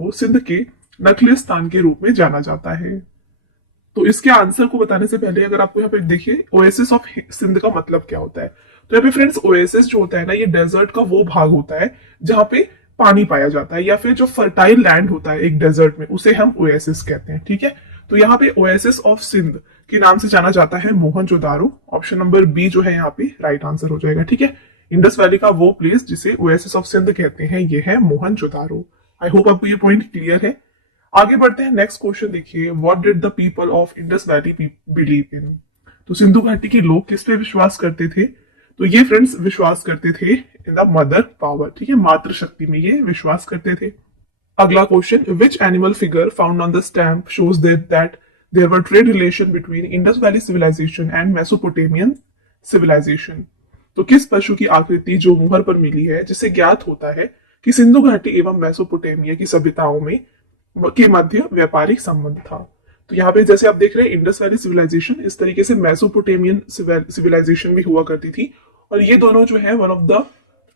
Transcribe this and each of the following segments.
को सिंध के नखलिस्तान के रूप में जाना जाता है। तो इसके आंसर को बताने से पहले अगर आपको यहाँ पे देखिए ओएसिस ऑफ सिंध का मतलब क्या होता है, तो यहाँ पे फ्रेंड्स ओएसिस जो होता है ना, ये डेजर्ट का वो भाग होता है जहाँ पे पानी पाया जाता है, या फिर जो फर्टाइल लैंड होता है एक डेजर्ट में, उसे हम ओएसिस कहते हैं। ठीक है, तो यहाँ पे ओएसिस ऑफ सिंध के नाम से जाना जाता है मोहनजोदारो। ऑप्शन नंबर बी जो है यहाँ पे राइट आंसर हो जाएगा। ठीक है, इंडस वैली का वो प्लेस जिसे ओएसिस ऑफ सिंध कहते हैं, ये है मोहनजोदारो। आई होप आपको ये पॉइंट क्लियर है। आगे बढ़ते हैं, नेक्स्ट क्वेश्चन देखिए, what did the people of Indus valley believe in. तो सिंधु घाटी के लोग किस पे विश्वास करते थे, तो ये फ्रेंड्स विश्वास करते थे इन द मदर पावर। ठीक है, मातृ शक्ति में ये विश्वास करते थे। अगला question, which animal figure found on the stamp shows that there were trade relation between Indus valley civilisation and Mesopotamian civilisation. तो किस पशु की आकृति जो मुहर पर मिली है जिससे ज्ञात होता है कि सिंधु घाटी एवं मेसोपोटामिया की सभ्यताओं में के मध्य व्यापारिक संबंध था। तो यहाँ पे जैसे आप देख रहे हैं इंडस वैली सिविलाइजेशन, इस तरीके से मेसोपोटामियन सिविलाइजेशन भी हुआ करती थी, और ये दोनों जो है one of the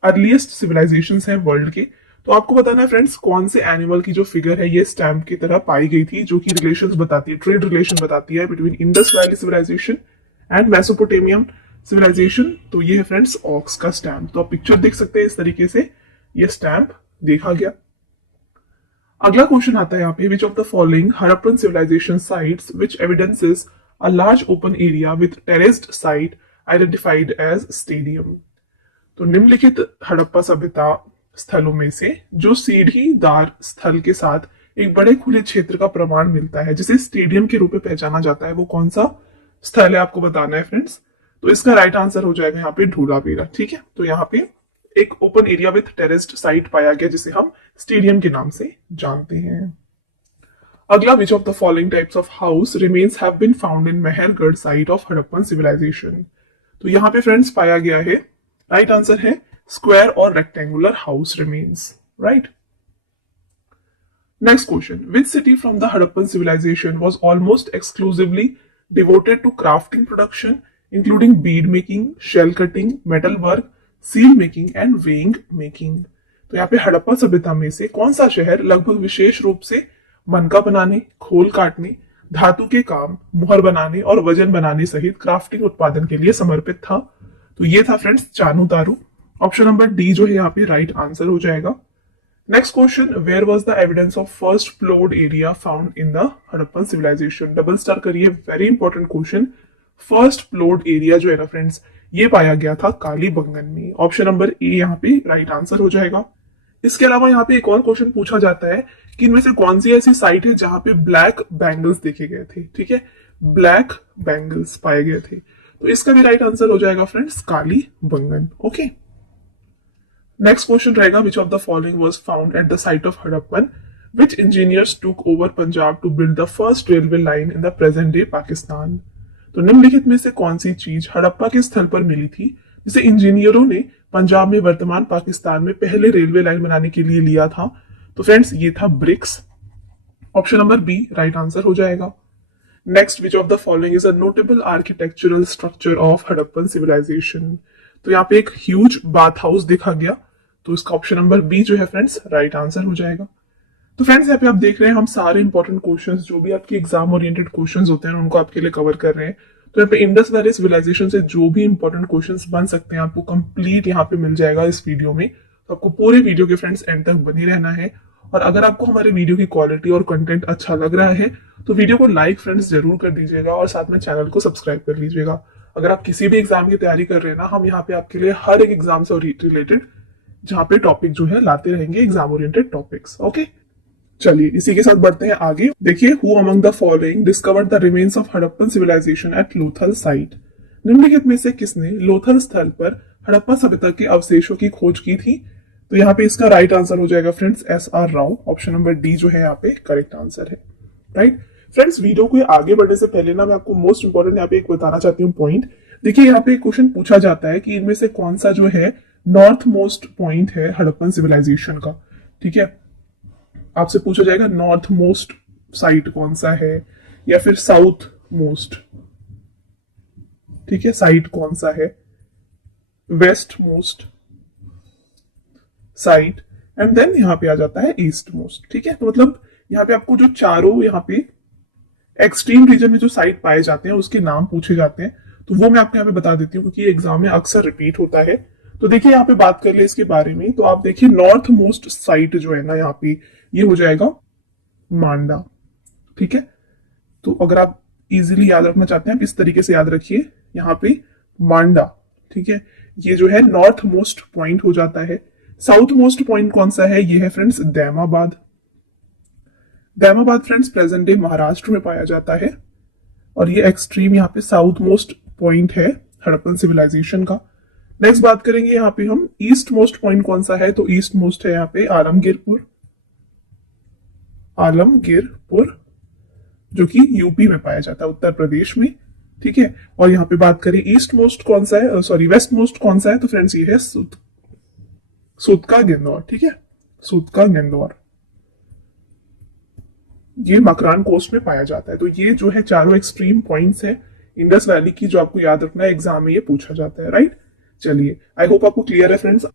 earliest civilisation है वर्ल्ड के। तो आपको बताना है फ्रेंड्स कौन से एनिमल की जो फिगर है ये स्टैम्प की तरह पाई गई थी, जो कि रिलेशंस बताती है, ट्रेड रिलेशन बताती है between Indus valley civilisation and Mesopotamian civilisation. तो ये है फ्रेंड्स ऑक्स का स्टैम्प। तो आप पिक्चर देख सकते हैं, इस तरीके से ये स्टैम्प देखा गया। अगला क्वेश्चन आता है यहाँ पे, which of the following Harappan civilisation sites which evidences a large open area with terraced site identified as stadium. तो निम्नलिखित हड़प्पा सभ्यता स्थलों में से जो सीढ़ीदार स्थल के साथ एक बड़े खुले क्षेत्र का प्रमाण मिलता है जिसे स्टेडियम के रूप में पहचाना जाता है, वो कौन सा स्थल है आपको बताना है फ्रेंड्स। तो इसका राइट आंसर हो जाएगा यहाँ पे ढूलाबेरा। ठीक है, तो यहाँ पे एक open area with terraced site पाया गया जिसे हम स्टेडियम के नाम से जानते हैं। अगला, which of the following types of house remains have been found in Mehrgarh site of Harappan civilisation. तो यहाँ पे फ्रेंड्स पाया गया है, राइट आंसर है स्क्वायर और rectangular house remains. Right, next question, which city from the Harappan civilisation was almost exclusively devoted to crafting production including bead making, shell cutting, metal work, seal making and weighing making. तो यहाँ पे हड़प्पा सभ्यता में से कौन सा शहर लगभग विशेष रूप से मनका बनाने, खोल काटने, धातु के काम, मुहर बनाने और वजन बनाने सहित क्राफ्टिंग उत्पादन के लिए समर्पित था। तो ये था फ्रेंड्स चानू तारू। ऑप्शन नंबर डी जो है यहाँ पे राइट आंसर हो जाएगा। Next question, where was the evidence of first ploughed area found in the Harappan civilisation. Double star करिए, very important question. First ploughed area जो है ना फ्रेंड्स, ये पाया गया था कालीबंगन में। ऑप्शन नंबर ए यहाँ पे राइट आंसर हो जाएगा। इसके अलावा यहाँ पे एक और क्वेश्चन पूछा जाता है कि इनमें से कौन सी ऐसी साइट है जहां पे ब्लैक बैंगल्स देखे गए थे। ठीक है, ब्लैक बैंगल्स पाए गए थे। तो इसका भी राइट आंसर हो जाएगा friends Kalibangan. Okay, next question रहेगा, which of the following was found at the site of Harappan, which engineers took over Punjab to build the first railway line in the present day Pakistan. तो निम्नलिखित में से कौन सी चीज हड़प्पा के स्थल पर मिली थी जिसे इंजीनियरों ने पंजाब में वर्तमान पाकिस्तान में पहले रेलवे लाइन बनाने के लिए लिया था। तो फ्रेंड्स ये था bricks. Option number B right answer हो जाएगा। Next, which of the following is a notable architectural structure of Harappan civilisation. तो यहाँ पे एक ह्यूज बाथ हाउस देखा गया, तो इसका ऑप्शन नंबर बी जो है फ्रेंड्स राइट आंसर हो जाएगा। तो फ्रेंड्स यहाँ पे आप देख रहे हैं हम सारे इंपॉर्टेंट क्वेश्चंस जो भी आपके एग्जाम ओरिएंटेड क्वेश्चंस होते हैं उनको आपके लिए कवर कर रहे हैं। तो यहाँ पे इंडस वैली सिविलाइजेशन से जो भी इंपॉर्टेंट क्वेश्चंस बन सकते हैं आपको कंप्लीट यहाँ पे मिल जाएगा इस वीडियो में। तो आपको पूरे वीडियो के फ्रेंड्स एंड तक बने रहना है। और अगर आपको हमारे वीडियो की क्वालिटी और कंटेंट अच्छा लग रहा है तो वीडियो को लाइक फ्रेंड्स जरूर कर दीजिएगा और साथ में चैनल को सब्सक्राइब कर लीजिएगा। अगर आप किसी भी एग्जाम की तैयारी कर रहे हैं ना, हम यहाँ पे आपके लिए हर एक एग्जाम से रिलेटेड जहाँ पे टॉपिक जो है लाते रहेंगे, एग्जाम ओरिएंटेड टॉपिक्स। ओके, चलिए इसी के साथ बढ़ते हैं आगे। देखिए, who among the following discovered the remains of Harappan civilisation at Lothal site. निम्नलिखित में से किसने लोथल स्थल पर हड़प्पा सभ्यता के अवशेषों की खोज की थी। तो यहाँ पे इसका राइट आंसर हो जाएगा friends S R Rao. Option number D जो है यहाँ पे करेक्ट आंसर है। राइट फ्रेंड्स, वीडियो को आगे बढ़ने से पहले ना मैं आपको मोस्ट इंपॉर्टेंट यहाँ पे एक बताना चाहती हूँ पॉइंट। देखिए, यहाँ पे क्वेश्चन पूछा जाता है कि इनमें से कौन सा जो है नॉर्थ मोस्ट पॉइंट है हड़प्पन सिविलाइजेशन का। ठीक है, आपसे पूछा जाएगा नॉर्थ मोस्ट साइट कौन सा है या फिर साउथ मोस्ट, ठीक है, साइट कौन सा है, west most site and then यहाँ पे आ जाता है ईस्ट मोस्ट। ठीक है, तो मतलब यहाँ पे आपको जो चारों यहाँ पे एक्सट्रीम रीजन में जो साइट पाए जाते हैं उसके नाम पूछे जाते हैं, तो वो मैं आपको यहाँ पे बता देती हूँ क्योंकि एग्जाम में अक्सर रिपीट होता है। तो देखिए यहाँ पे बात कर ले इसके बारे में, तो आप देखिए नॉर्थ मोस्ट साइट जो है ना यहाँ पे, ये हो जाएगा मांडा। ठीक है, तो अगर आप इजीली याद रखना चाहते हैं आप इस तरीके से याद रखिए यहाँ पे मांडा। ठीक है, ये जो है नॉर्थ मोस्ट पॉइंट हो जाता है। साउथ मोस्ट पॉइंट कौन सा है, ये है friends Daimabad. Daimabad friends present day Maharashtra में पाया जाता है और ये एक्सट्रीम यहाँ पे साउथ मोस्ट पॉइंट है हड़प्पन सिविलाइजेशन का। नेक्स्ट बात करेंगे यहाँ पे हम ईस्ट मोस्ट पॉइंट कौन सा है, तो ईस्ट मोस्ट है यहाँ पे आलमगीरपुर। आलमगीरपुर जो कि यूपी में पाया जाता है, उत्तर प्रदेश में। ठीक है, और यहाँ पे बात करें ईस्ट मोस्ट कौन सा है, सॉरी वेस्ट मोस्ट कौन सा है, तो फ्रेंड्स ये है सूतका गिंदौर। ठीक है, सूतका गिंदौर ये मकरान कोस्ट में पाया जाता है। तो ये जो है चारों एक्सट्रीम पॉइंट्स है इंडस वैली की, जो आपको याद रखना है, एग्जाम में ये पूछा जाता है। राइट, चलिए आई होप आपको क्लियर है फ्रेंड्स।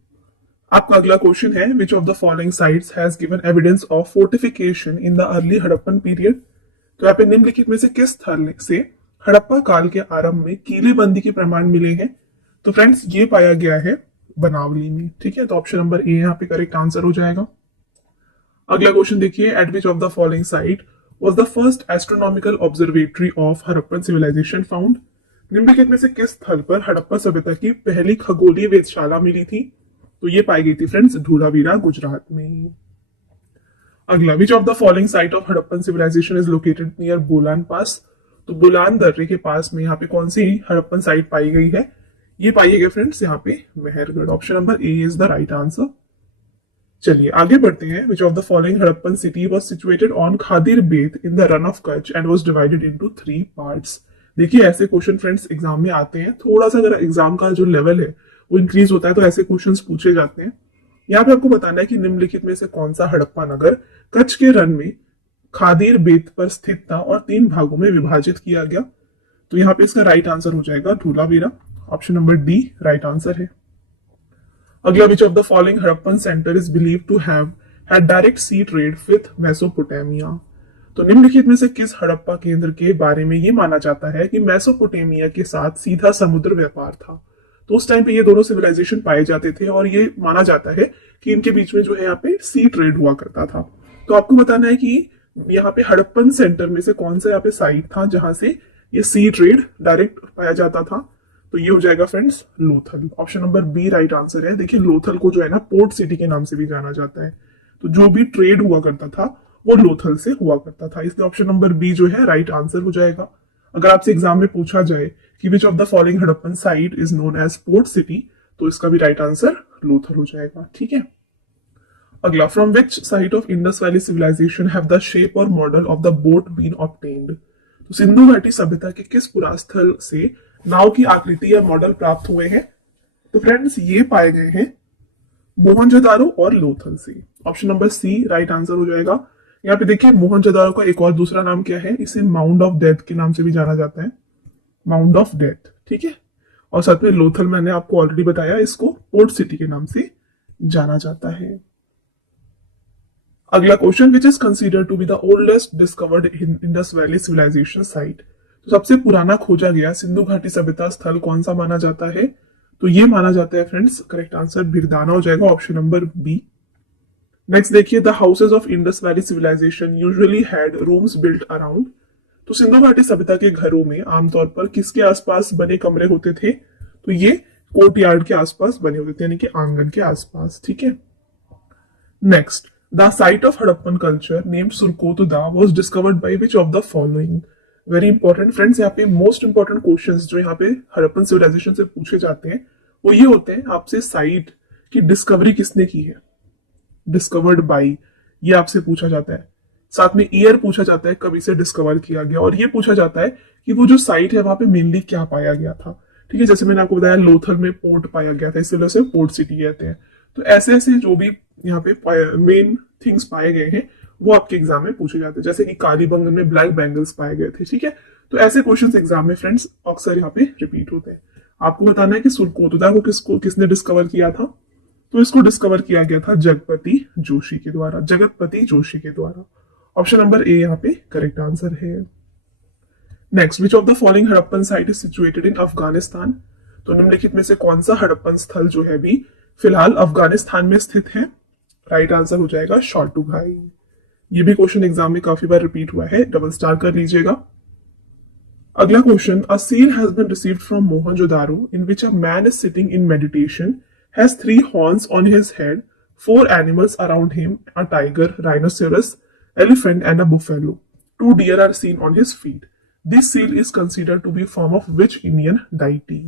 आपका अगला क्वेश्चन है विच of the following sites has given evidence of fortification in the early Harappan period. तो यहाँ पे निम्नलिखित में से किस स्थल से हड़प्पा काल के आरंभ में किलेबंदी के प्रमाण मिले हैं, तो फ्रेंड्स ये पाया गया है बनावली में। ठीक है, तो ऑप्शन नंबर ए यहाँ पे करेक्ट आंसर हो जाएगा। अगला क्वेश्चन देखिए, at which of the following site was the first astronomical observatory of Harappan civilisation found. निम्नलिखित में से किस स्थल पर हड़प्पा सभ्यता की पहली खगोलीय वेधशाला मिली थी, तो ये पाई गई थी फ्रेंड्स धूलावीरा गुजरात में। अगला, which of the following site of Harappan civilisation is located near Bolan pass. तो बोलान दर्रे के पास में यहाँ पे कौन सी हड़प्पन साइट पाई गई है, ये पाई गई फ्रेंड्स यहाँ पे Mehrgarh. Option number A is the right answer. चलिए आगे बढ़ते हैं। Which of the following Harappan city was situated on Khadir Bet in the Rann of Kutch and was divided into 3 parts. देखिए ऐसे क्वेश्चन फ्रेंड्स एग्जाम में आते हैं, थोड़ा सा अगर एग्जाम का जो लेवल है वो इंक्रीज होता है तो ऐसे क्वेश्चन पूछे जाते हैं। यहाँ पे आपको बताना है कि निम्नलिखित में से कौन सा हड़प्पा नगर कच्छ के रन में खादीर बेट पर स्थित था और 3 भागों में विभाजित किया गया। तो यहाँ पे इसका राइट आंसर हो जाएगा Dholavira. Option number D right answer है। अगला, which of the following Harappan centre is believe to have had direct sea trade with Mesopotamia. तो निम्नलिखित में से किस हड़प्पा केंद्र के बारे में ये माना जाता है कि मेसोपोटामिया के साथ सीधा समुद्र व्यापार था। तो उस टाइम पे ये दोनों सिविलाइजेशन पाए जाते थे और ये माना जाता है कि इनके बीच में जो है यहाँ पे सी ट्रेड हुआ करता था। तो आपको बताना है कि यहाँ पे हड़प्पन सेंटर में से कौन सा यहाँ पे साइट था जहां से ये सी ट्रेड डायरेक्ट पाया जाता था, तो ये हो जाएगा friends Lothal. Option number B right answer है। देखिए लोथल को जो है ना पोर्ट सिटी के नाम से भी जाना जाता है, तो जो भी ट्रेड हुआ करता था वो लोथल से हुआ करता था, इसलिए ऑप्शन नंबर बी जो है राइट आंसर हो जाएगा। अगर आपसे एग्जाम में पूछा जाए कि which of the following Harappan site is known as port city, तो इसका भी राइट आंसर लोथल हो जाएगा। ठीक है, अगला, from which site of Indus valley civilisation have the shape और model of the boat been obtained. तो सिंधु घाटी सभ्यता के किस पुरास्थल से नाव की आकृति या मॉडल प्राप्त हुए हैं, तो फ्रेंड्स ये पाए गए हैं मोहनजोदारो और लोथल से। Option number C right answer हो जाएगा। यहाँ पे देखिए मोहनजोदारो का एक और दूसरा नाम क्या है, इसे माउंड ऑफ डेथ के नाम से भी जाना जाता है, माउंड ऑफ डेथ। ठीक है, और साथ में लोथल मैंने आपको ऑलरेडी बताया, इसको पोर्ट सिटी के नाम से जाना जाता है। अगला question, which is considered to be the oldest discovered Indus valley civilisation site. तो सबसे पुराना खोजा गया सिंधु घाटी सभ्यता स्थल कौन सा माना जाता है, तो ये माना जाता है फ्रेंड्स करेक्ट आंसर भिरदाना हो जाएगा। Option number B. नेक्स्ट देखिए, the houses of Indus valley civilisation usually had rooms built around. तो सिंधु घाटी सभ्यता के घरों में आमतौर पर किसके आसपास बने कमरे होते थे, तो ये कोर्टयार्ड के आसपास बने होते थे, यानी कि आंगन के आसपास। ठीक है, next, the site of Harappan culture named Surkotada was discovered by which of the following. Very important friends, यहाँ पे मोस्ट इंपॉर्टेंट क्वेश्चंस जो यहाँ पे हड़प्पन सिविलाइजेशन से पूछे जाते हैं वो ये होते हैं, आपसे साइट की डिस्कवरी किसने की है, डिस्कवर्ड बाई, ये आपसे पूछा जाता है। साथ में ईयर पूछा जाता है कब इसे डिस्कवर किया गया, और ये पूछा जाता है कि वो जो साइट है वहां पे मेनली क्या पाया गया था। ठीक है, जैसे मैंने आपको बताया लोथल में पोर्ट पाया गया था, इसलिए उसे पोर्ट सिटी कहते हैं। तो ऐसे ऐसे जो भी यहाँ पे मेन थिंग्स पाए गए हैं वो आपके एग्जाम में पूछे जाते हैं, जैसे कि कालीबंगन में ब्लैक बैंगल्स पाए गए थे। ठीक है, तो ऐसे क्वेश्चंस एग्जाम में फ्रेंड्स अक्सर यहाँ पे रिपीट होते हैं। आपको बताना है कि सुरकोतदा को किसने डिस्कवर किया था, तो इसको डिस्कवर किया गया था जगतपति जोशी के द्वारा। ऑप्शन नंबर ए यहाँ पे करेक्ट आंसर है। Next, which of the following Harappan site is situated in Afghanistan? तो निम्नलिखित में से कौन सा हड़प्पन स्थल जो है भी फिलहाल अफगानिस्तान में स्थित है? राइट आंसर हो जाएगा शॉल्टुगाई। ये भी क्वेश्चन एग्जाम में काफी बार रिपीट हुआ है, डबल स्टार कर लीजिएगा। अगला question, a seal has been received from Mohenjo-daro in which a man is sitting in meditation, has 3 horns on his head, 4 animals around him, a tiger, rhinoceros, elephant and a buffalo. 2 deer are seen on his feet. This seal is considered to be form of which Indian deity?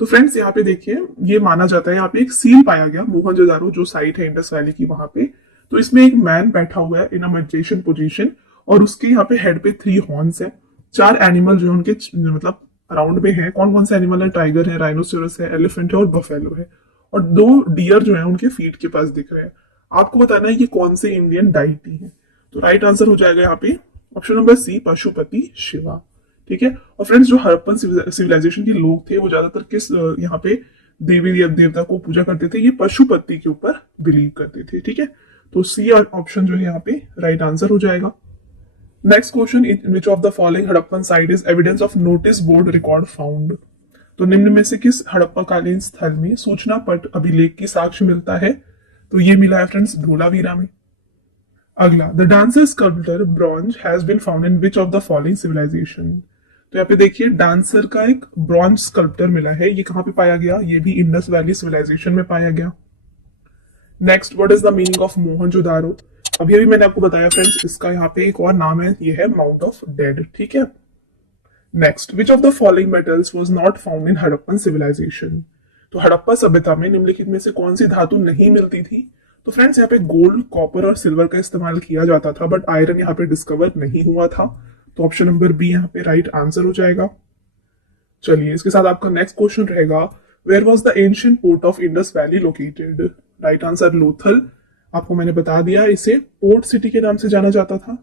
तो friends यहाँ पे देखिए, ये माना जाता है यहाँ पे एक सील पाया गया मोहनजोदारो जो साइट है इंडस वैली की वहां पे। तो इसमें एक मैन बैठा हुआ है इन अ मेडिटेशन पोजीशन और उसके यहाँ पे हेड पे 3 हॉर्न्स है। 4 एनिमल जो है उनके मतलब अराउंड में है। कौन कौन से एनिमल है? टाइगर है, राइनोसेरस है, एलिफेंट है और बफेलो है। और 2 डियर जो है उनके फीट के पास दिख रहे हैं। आपको बताना है ये कौन से इंडियन डाइटी है। तो राइट आंसर हो जाएगा यहाँ पे option number C, Pashupati Shiva. ठीक है। और फ्रेंड्स, जो हड़प्पन सिविलाइजेशन के लोग थे वो ज्यादातर किस यहाँ पे देवी देवता को पूजा करते थे? ये पशुपति के ऊपर बिलीव करते थे। ठीक है, तो सी ऑप्शन जो है यहाँ पे राइट आंसर हो जाएगा। Next question, in which of the following Harappan site is evidence of notice board record found? तो निम्न में से किस हड़प्पाकालीन स्थल में सूचना पट अभिलेख की साक्ष्य मिलता है? तो ये मिला है फ्रेंड्स धोलावीरा में। अगला, the dancer sculptor bronze has been found in which of the following civilisation? तो यहाँ पे देखिए डांसर का एक ब्रॉन्ज स्कल्पटर मिला है। ये कहां पे पाया गया? ये भी इंडस वैली सिविलाइजेशन में पाया गया। Next, what is the meaning of Mohenjodaro? अभी अभी मैंने आपको बताया फ्रेंड्स, इसका यहाँ पे एक और नाम है, ये है माउंट ऑफ डेड। ठीक है। Next, which of the following metals was not found in Harappan civilisation? तो हड़प्पा सभ्यता में निम्नलिखित में से कौन सी धातु नहीं मिलती थी? तो फ्रेंड्स, यहाँ पे गोल्ड, कॉपर और सिल्वर का इस्तेमाल किया जाता था, बट आयरन यहाँ पे डिस्कवर नहीं हुआ था। तो ऑप्शन नंबर बी यहाँ पे राइट आंसर हो जाएगा। चलिए, इसके साथ आपका नेक्स्ट क्वेश्चन रहेगा, where was the ancient port of Indus valley located? Right answer Lothal. आपको मैंने बता दिया, इसे पोर्ट सिटी के नाम से जाना जाता था।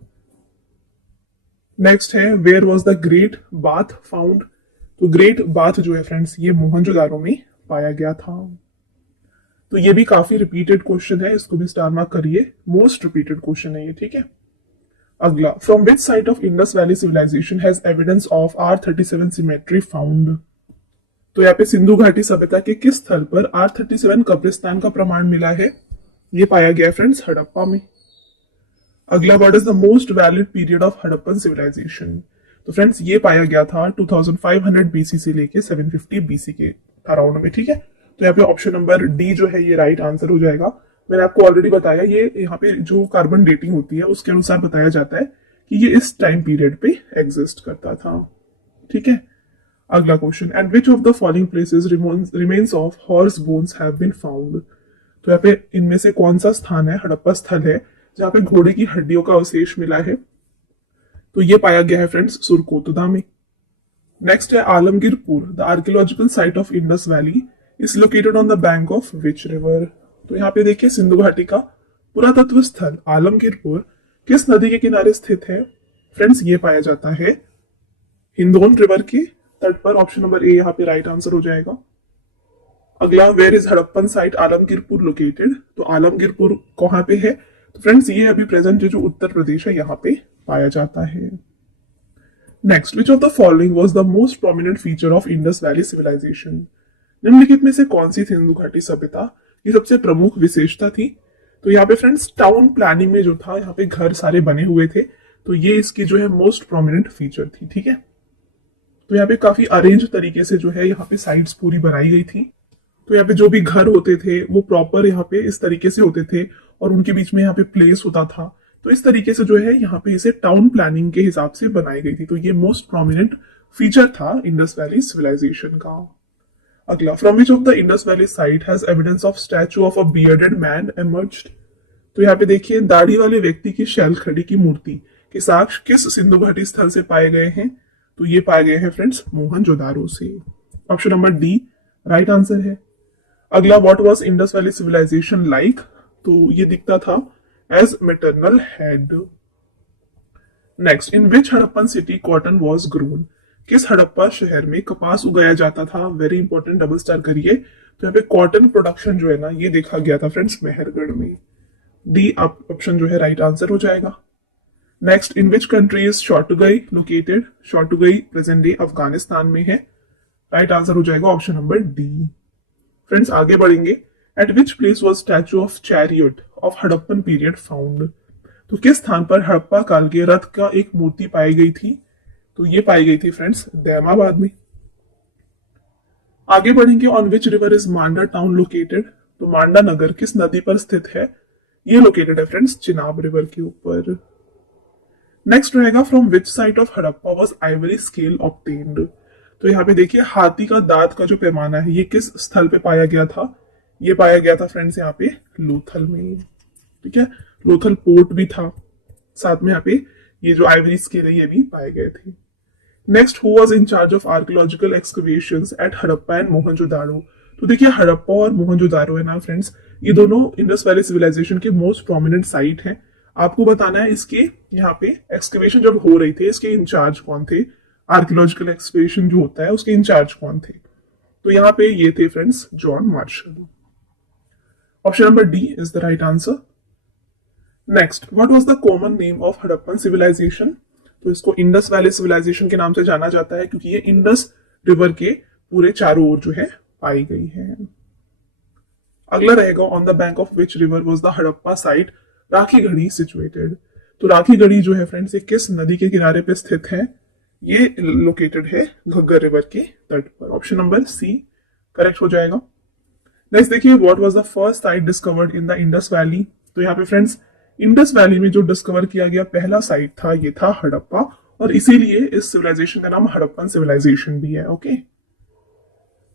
नेक्स्ट है, where was the great bath found? तो ग्रेट बाथ जो है फ्रेंड्स, ये मोहनजोदारो में पाया गया था। तो ये भी काफी रिपीटेड क्वेश्चन है, इसको भी स्टार मार्क करिए, मोस्ट रिपीटेड क्वेश्चन है ये। ठीक है। अगला, from which site of Indus valley civilisation has evidence of R37 cemetery found? तो यहाँ पे सिंधु घाटी सभ्यता के किस स्थल पर R37 कब्रिस्तान का प्रमाण मिला है? ये पाया गया फ्रेंड्स हड़प्पा में। अगला, what is the most valid period of Harappan civilisation? तो फ्रेंड्स, ये पाया गया था 2500 BC से लेके 750 BC के अराउंड में। ठीक है, तो यहाँ पे ऑप्शन नंबर डी जो है ये राइट आंसर हो जाएगा। मैंने आपको ऑलरेडी बताया, ये यहाँ पे जो कार्बन डेटिंग होती है उसके अनुसार बताया जाता है कि ये इस टाइम पीरियड पे एग्जिस्ट करता था। ठीक है। अगला question, and which of the following places remains of horse bones have been found? तो यहाँ पे इनमें से कौन सा स्थान है, हड़प्पा स्थल है, जहां पे घोड़े की हड्डियों का अवशेष मिला है? तो ये पाया गया है फ्रेंड्स सुरकोतदा में। नेक्स्ट है Alamgirpur, the archaeological site of Indus valley is located on the bank of which river? तो यहाँ पे देखिए सिंधु घाटी का पुरातत्व स्थल आलमगीरपुर किस नदी के किनारे स्थित है? फ्रेंड्स, ये पाया जाता है हिंदौन रिवर के तट पर। ऑप्शन नंबर ए यहाँ पे राइट आंसर हो जाएगा। अगला, where is Harappan site Alamgirpur located? तो आलमगीरपुर कहां पे है? तो फ्रेंड्स, ये अभी प्रेजेंट जो उत्तर प्रदेश है यहाँ पे पाया जाता है। Next, which of the following was the most prominent feature of Indus valley civilisation? निम्नलिखित में से कौन सी सिंधु घाटी सभ्यता की सबसे प्रमुख विशेषता थी? तो यहाँ पे फ्रेंड्स टाउन प्लानिंग में जो था, यहाँ पे घर सारे बने हुए थे, तो ये इसकी जो है मोस्ट प्रोमिनेंट फीचर थी। ठीक है। तो यहाँ पे काफी अरेंज तरीके से जो है यहाँ पे साइट्स पूरी बनाई गई थी। तो यहाँ पे जो भी घर होते थे वो प्रॉपर यहाँ पे इस तरीके से होते थे और उनके बीच में यहाँ पे प्लेस होता था। तो इस तरीके से जो है यहाँ पे इसे टाउन प्लानिंग के हिसाब से बनाई गई थी। तो ये मोस्ट प्रोमिनेंट फीचर था इंडस वैली सिविलाइजेशन का। अगला, from which of the Indus valley site has evidence of statute of a bearded man emerged? तो यहाँ पे देखिए दाढ़ी वाले व्यक्ति की शैल खड़ी की मूर्ति के साक्ष्य किस सिंधु घाटी स्थल से पाए गए हैं? तो ये पाए गए हैं फ्रेंड्स मोहनजोदारो से। Option number D right answer है। अगला, what was Indus valley civilisation like? तो ये दिखता था as maternal head. Next, in which Harappan city cotton was grown? किस हड़प्पा शहर में कपास उगाया जाता था? वेरी इंपॉर्टेंट, डबल स्टार करिए। तो यहाँ पे कॉटन प्रोडक्शन जो है ना, ये देखा गया था फ्रेंड्स मेहरगढ़ में। डी ऑप्शन जो है राइट आंसर हो जाएगा। Next, in which country is Shortugai located? Shortugai present day Afghanistan में है। राइट आंसर हो जाएगा ऑप्शन नंबर डी। फ्रेंड्स आगे बढ़ेंगे। Eight which place was statue of chariot of Harappan period found? तो किस स्थान पर हड़प्पा काल के रथ का एक मूर्ति पाई गई थी? तो ये पाई गई थी फ्रेंड्स दैमाबाद में। आगे बढ़ेंगे। On which river is Manda town located? तो मांडा नगर किस नदी पर स्थित है? ये लोकेटेड है फ्रेंड्स चिनाब रिवर के ऊपर। नेक्स्ट रहेगा, from which site of Harappa was Ivory scale obtained? तो यहाँ पे देखिए हाथी का दांत का जो पैमाना है ये किस स्थल पे पाया गया था? ये पाया गया था फ्रेंड्स यहाँ पे लोथल में। ठीक है, लोथल पोर्ट भी था, साथ में यहाँ पे ये जो आइवरी स्केल है ये भी पाए गए थे। Next, who was in charge of archaeological excavations at Harappa and Mohenjodaro? तो देखिए हड़प्पा और मोहनजोदाड़ो है ना फ्रेंड्स, ये दोनों इंडस वैली सिविलाइजेशन के मोस्ट प्रोमिनेंट साइट हैं। आपको बताना है इसके यहाँ पे एक्सकवेशन जब हो रही थे इसके इंचार्ज कौन थे? आर्कियोलॉजिकल एक्सकवेशन जो होता है उसके इंचार्ज कौन थे? तो यहाँ पे ये थे friends John Marshall. Option number D is the right answer. Next, what was the common name of Harappan civilisation? तो इसको इंडस वैली सिविलाइजेशन के नाम से जाना जाता है क्योंकि ये इंडस रिवर के पूरे चारों ओर जो है पाई गई है। अगला रहेगा, on the bank of which river was the Harappa site Rakhigarhi situated? तो राखीगढ़ी जो है फ्रेंड्स ये किस नदी के किनारे पे स्थित है? ये लोकेटेड है घग्गर रिवर के तट पर। ऑप्शन नंबर सी करेक्ट हो जाएगा। नेक्स्ट देखिए, what was the first sight discovered in the Indus valley? तो यहाँ पे फ्रेंड्स इंडस वैली में जो डिस्कवर किया गया पहला साइट था ये था हड़प्पा, और इसीलिए इस सिविलाइजेशन का नाम हड़प्पन सिविलाइजेशन भी है। Okay.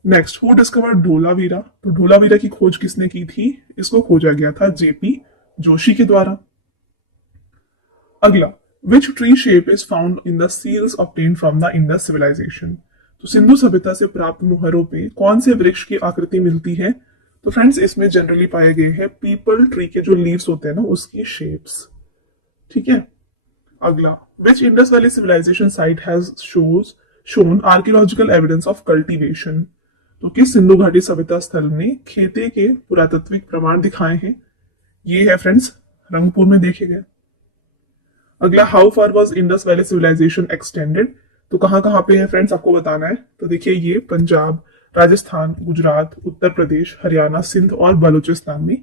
Next, who discovered Dholavira? तो धोलावीरा की खोज किसने की थी? इसको खोजा गया था जेपी जोशी के द्वारा। अगला, which tree shape is found in the seals obtained from the Indus civilisation? तो सिंधु सभ्यता से प्राप्त मुहरों पे कौन से वृक्ष की आकृति मिलती है? तो फ्रेंड्स इसमें जनरली पाए गए हैं पीपल ट्री के जो लीव्स होते हैं ना उसकी शेप्स। ठीक है। अगला, which Indus valley civilisation site has shown archaeological evidence of cultivation? तो किस सिंधु घाटी सभ्यता स्थल ने खेते के पुरातात्विक प्रमाण दिखाए हैं? ये है फ्रेंड्स रंगपुर में देखे गए। अगला, how far was Indus valley civilisation extended? तो कहां पे है फ्रेंड्स आपको बताना है। तो देखिए ये पंजाब, राजस्थान, गुजरात, उत्तर प्रदेश, हरियाणा, सिंध और बलूचिस्तान में